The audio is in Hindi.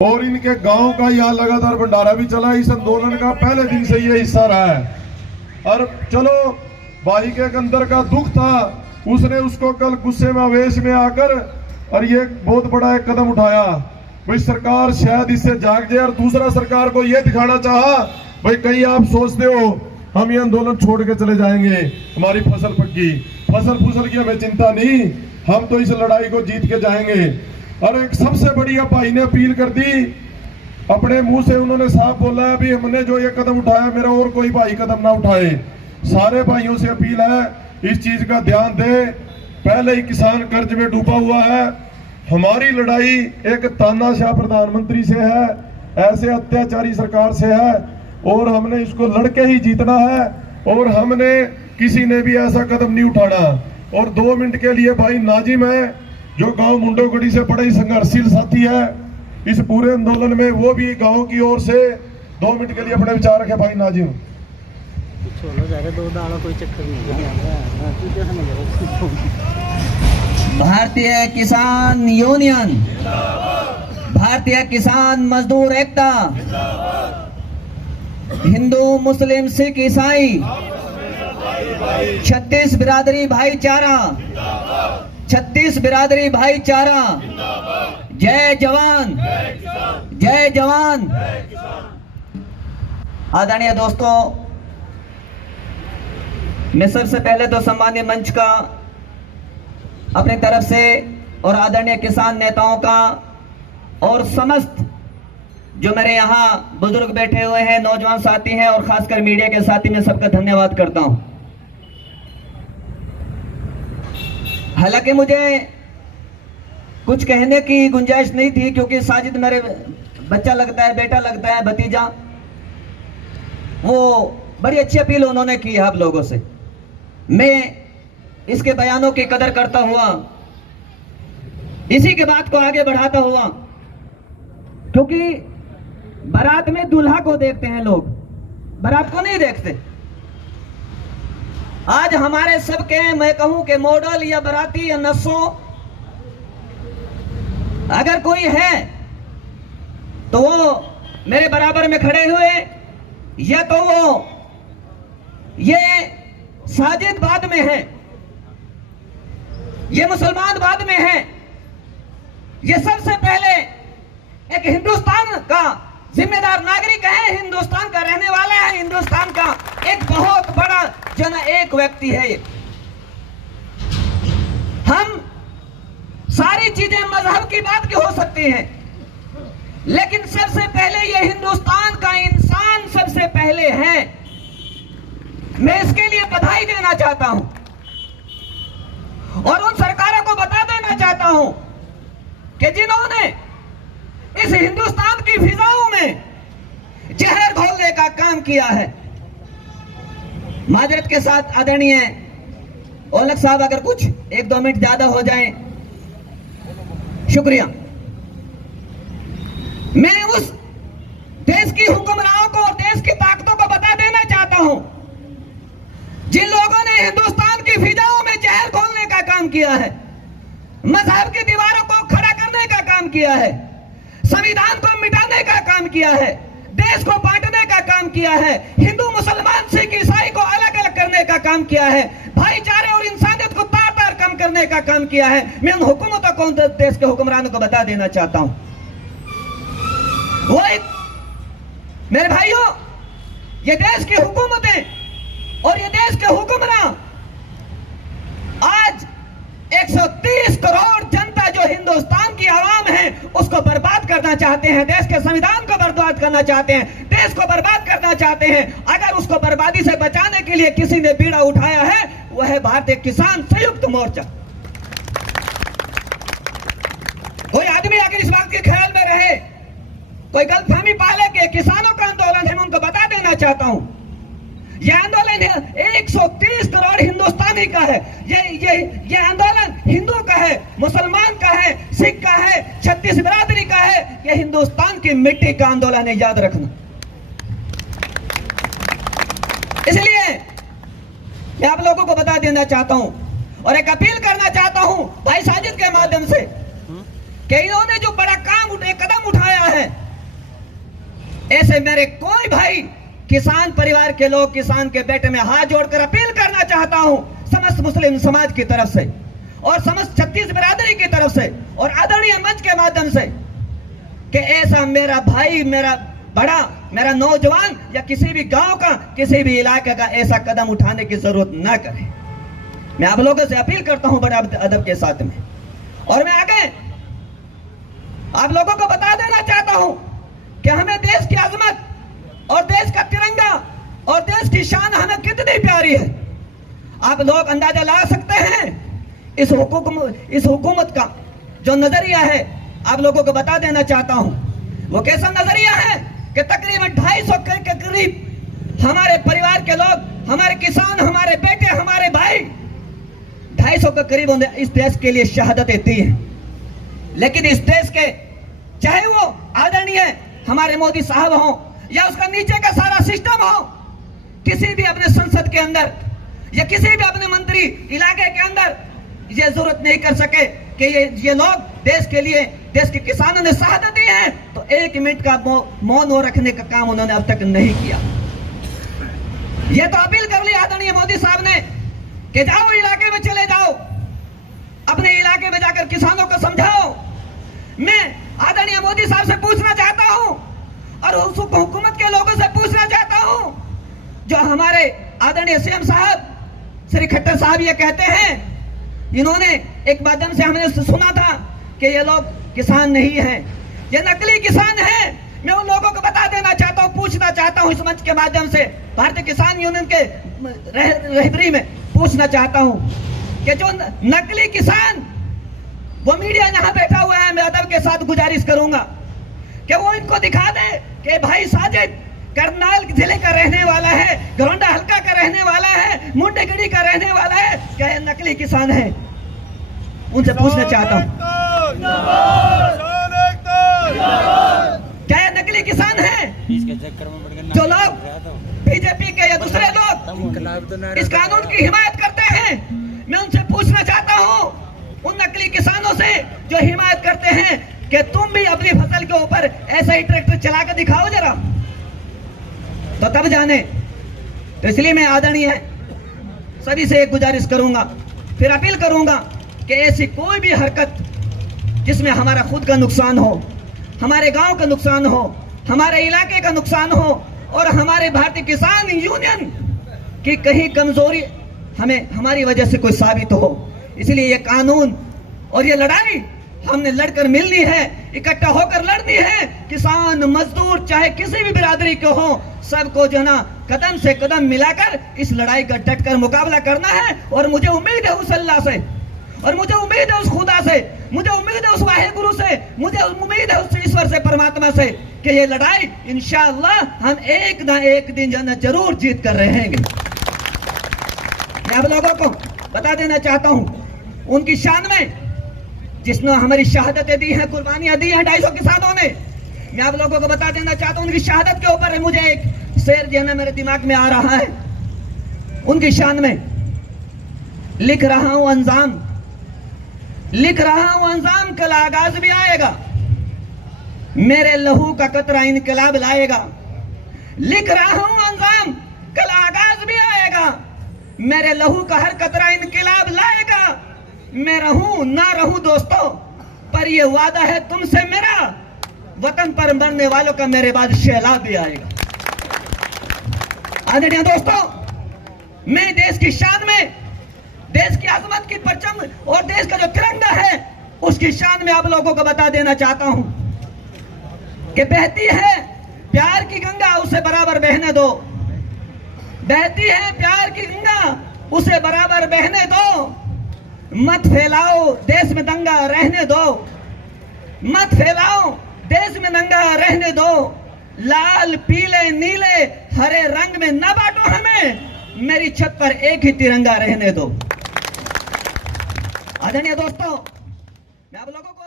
और इनके गांव का यहाँ लगातार भंडारा भी चला। इस आंदोलन का पहले दिन से ये हिस्सा रहा है। और चलो भाई के अंदर का दुख था, उसने उसको कल गुस्से में आवेश में आकर और ये बहुत बड़ा एक कदम उठाया। भाई सरकार शायद इससे जाग जाए। और दूसरा, सरकार को ये दिखाना चाहा भाई कहीं आप सोचते हो हम ये आंदोलन छोड़ के चले जाएंगे, हमारी फसल पक्की, फसल की हमें चिंता नहीं, हम तो इस लड़ाई को जीत के जाएंगे। और एक सबसे बढ़िया भाई ने अपील कर दी, अपने मुंह से उन्होंने साफ बोला है अभी हमने जो ये कदम उठाया मेरा और कोई भाई कदम ना उठाए। सारे भाइयों से अपील है इस चीज का ध्यान दे। पहले ही किसान कर्ज में डूबा हुआ है। हमारी लड़ाई एक तानाशाह प्रधानमंत्री से है, ऐसे अत्याचारी सरकार से है, और हमने इसको लड़के ही जीतना है। और हमने किसी ने भी ऐसा कदम नहीं उठाना। और 2 मिनट के लिए भाई नाजिम है जो गांव मुंडोगढ़ी से बड़ा ही संघर्षशील साथी है इस पूरे आंदोलन में, वो भी गांव की ओर से 2 मिनट के लिए अपने विचार रखे। भाई नाजिम, भारतीय किसान यूनियन, भारतीय किसान मजदूर एकता, हिंदू मुस्लिम सिख ईसाई, 36 बिरादरी भाईचारा, 36 बिरादरी भाईचारा, जय जवान, जय जवान। आदरणीय दोस्तों, मैं सबसे पहले तो सम्मानीय मंच का अपनी तरफ से और आदरणीय किसान नेताओं का और समस्त जो मेरे यहाँ बुजुर्ग बैठे हुए हैं, नौजवान साथी हैं और खासकर मीडिया के साथी, मैं सबका धन्यवाद करता हूं। हालांकि मुझे कुछ कहने की गुंजाइश नहीं थी क्योंकि साजिद मेरे बच्चा लगता है, बेटा लगता है, भतीजा, वो बड़ी अच्छी अपील उन्होंने की है आप लोगों से। मैं इसके बयानों की कदर करता हुआ, इसी के बात को आगे बढ़ाता हुआ, क्योंकि बारात में दूल्हा को देखते हैं लोग, बारात को नहीं देखते। आज हमारे सबके, मैं कहूं कि मॉडल या बाराती या नसों अगर कोई है तो वो मेरे बराबर में खड़े हुए, या तो वो ये साजिद बाद में है, ये मुसलमान बाद में है, ये सबसे पहले एक हिंदुस्तान का जिम्मेदार नागरिक है, हिंदुस्तान का रहने वाला है, हिंदुस्तान का एक बहुत बड़ा एक व्यक्ति है। हम सारी चीजें मजहब की बात की हो सकती हैं, लेकिन सबसे पहले ये हिंदुस्तान का इंसान सबसे पहले है। मैं इसके लिए बधाई देना चाहता हूं और उन सरकारों को बता देना चाहता हूं कि जिन्होंने इस हिंदुस्तान की फिजाओं में जहर घोलने का काम किया है। माजरत के साथ आदरणीय औलख साहब, अगर कुछ 1-2 मिनट ज्यादा हो जाएं, शुक्रिया। मैं उस देश की हुक्मरानों को और देश की ताकतों को बता देना चाहता हूं जिन लोगों ने हिंदुस्तान की फिजाओं में जहर घोलने का काम किया है, मजहब की दीवारों को खड़ा करने का काम किया है, संविधान को मिटाने का काम किया है, देश को बांटने का काम किया है, हिंदू मुसलमान सिख ईसाई को अलग अलग करने का काम किया है, भाईचारे और इंसानियत को तार तार कम करने का काम किया है। मैं उन हुकूमतों को, देश के हुक्मरानों को बता देना चाहता हूं, वो मेरे भाइयों, ये देश की हुकूमतें और ये देश के हुक्मरान आज 130 करोड़ जनता जो हिंदुस्तान की आवाम है उसको बर्बाद करना चाहते हैं, देश के संविधान को बर्बाद करना चाहते हैं, देश को बर्बाद करना चाहते हैं। अगर उसको बर्बादी से बचाने के लिए किसी ने बीड़ा उठाया है, वह है भारतीय किसान संयुक्त मोर्चा। कोई आदमी अगर इस बात के ख्याल में रहे, कोई गलतफहमी पाले कि किसानों का आंदोलन है, मैं उनको बता देना चाहता हूं यह आंदोलन 130 करोड़ हिंदुस्तानी का है। ये आंदोलन हिंदू का है, मुसलमान का है, सिख का है, 36 बिरादरी का है। यह हिंदुस्तान की मिट्टी का आंदोलन है, याद रखना। इसलिए मैं आप लोगों को बता देना चाहता हूं और एक अपील करना चाहता हूं भाई साजिद के माध्यम से कि इन्होंने जो बड़ा कदम उठाया है, ऐसे मेरे कोई भाई किसान परिवार के लोग, किसान के बेटे में हाथ जोड़कर अपील करना चाहता हूं समस्त मुस्लिम समाज की तरफ से और समस्त छत्तीस बिरादरी की तरफ से और आदरणीय मंच के माध्यम से कि ऐसा मेरा भाई, मेरा बड़ा, मेरा नौजवान या किसी भी गांव का, किसी भी इलाके का ऐसा कदम उठाने की जरूरत ना करे। मैं आप लोगों से अपील करता हूं बड़े अदब के साथ में। और मैं आगे आप लोगों को बता देना चाहता हूं कि हमें देश की अजमत और देश का तिरंगा और देश की शान हमें कितनी प्यारी है। आप लोग अंदाजा लगा सकते हैं इस हुकूमत का जो नजरिया है, आप लोगों को बता देना चाहता हूं वो कैसा नजरिया है कि तकरीबन 250 के करीब हमारे परिवार के लोग, हमारे किसान, हमारे बेटे, हमारे भाई 250 के करीब उन्होंने इस देश के लिए शहादतें दी हैं। लेकिन इस देश के चाहे वो आदरणीय हमारे मोदी साहब हों या उसका नीचे का सारा सिस्टम हो, किसी भी अपने संसद के अंदर या किसी भी अपने मंत्री इलाके के अंदर ये जरूरत नहीं कर सके कि ये लोग देश के लिए, देश के किसानों ने शहादत दी है तो 1 मिनट का मौन रखने का काम उन्होंने अब तक नहीं किया। ये तो अपील कर ली आदरणीय मोदी साहब ने कि जाओ इलाके में चले जाओ, अपने इलाके में जाकर किसानों को समझाओ। मैं आदरणीय मोदी साहब से पूछना चाहता हूं और उस हुकूमत के लोगों से पूछना चाहता हूं, जो हमारे आदरणीय सीएम साहब श्री खट्टर साहब ये कहते हैं, इन्होंने एक माध्यम से हमने सुना था कि ये लोग किसान नहीं हैं, ये नकली किसान हैं। मैं उन लोगों को बता देना चाहता हूं, पूछना चाहता हूं इस मंच के माध्यम से भारतीय किसान यूनियन के रहबरी में पूछना चाहता हूं कि जो नकली किसान, वो मीडिया यहां बैठा हुआ है, मैं अदब के साथ गुजारिश करूंगा कि वो इनको दिखा दे कि भाई साजिद करनाल जिले का रहने वाला है, घरोंडा हल्का का रहने वाला है, मुंडेगढ़ी का रहने वाला है, क्या ये नकली किसान है? उनसे पूछना चाहता हूं क्या ये नकली किसान है? जो लोग बीजेपी के या दूसरे लोग इस कानून की हिमायत करते हैं, मैं उनसे पूछना चाहता हूं, उन नकली किसानों से जो हिमायत करते हैं कि तुम भी अपनी फसल के ऊपर ऐसा ही ट्रैक्टर चला कर दिखाओ जरा, तो तब जाने। तो इसलिए मैं आदरणीय सभी से एक गुजारिश करूंगा, फिर अपील करूंगा कि ऐसी कोई भी हरकत जिसमें हमारा खुद का नुकसान हो, हमारे गांव का नुकसान हो, हमारे इलाके का नुकसान हो और हमारे भारतीय किसान यूनियन की कहीं कमजोरी हमें हमारी वजह से कोई साबित हो, इसलिए ये कानून और ये लड़ाई हमने लड़कर मिलनी है, इकट्ठा होकर लड़नी है। किसान, मजदूर, चाहे किसी भी बिरादरी के हो, सबको जो ना कदम से कदम मिलाकर इस लड़ाई का डटकर मुकाबला करना है। और मुझे उम्मीद है उस अल्लाह से, और मुझे उम्मीद है उस खुदा से, मुझे उम्मीद है उस वाहिगुरु से, मुझे उम्मीद है उस ईश्वर से, परमात्मा से कि ये लड़ाई इंशाअल्लाह हम एक ना एक दिन जो ना जरूर जीत कर रहेंगे। मैं आप लोगों को बता देना चाहता हूं उनकी शान में, जिसने हमारी शहादतें दी हैं, कुर्बानियां दी हैं 250 किसानों ने। मैं आप लोगों को बता देना चाहता हूं उनकी शहादत के ऊपर मुझे एक शेर जो है ना मेरे दिमाग में आ रहा है, उनकी शान में लिख रहा हूं अंजाम, लिख रहा हूं अंजाम, कल आगाज भी आएगा, मेरे लहू का कतरा इनकलाब लाएगा। लिख रहा हूं अंजाम, कल आगाज भी आएगा, मेरे लहू का हर कतरा इनकलाब लाएगा। मैं रहूं ना रहूं दोस्तों, पर ये वादा है तुमसे मेरा, वतन पर मरने वालों का मेरे बाद सैलाब भी आएगा। आदरणीय दोस्तों, मैं देश की शान में, देश की आजमत की परचम और देश का जो तिरंगा है उसकी शान में आप लोगों को बता देना चाहता हूं कि बहती है प्यार की गंगा, उसे बराबर बहने दो। बहती है प्यार की गंगा, उसे बराबर बहने दो। मत फैलाओ देश में दंगा रहने दो, मत फैलाओ देश में दंगा रहने दो। लाल, पीले, नीले, हरे रंग में न बांटो हमें, मेरी छत पर एक ही तिरंगा रहने दो। आदरणीय दोस्तों, मैं आप लोगों को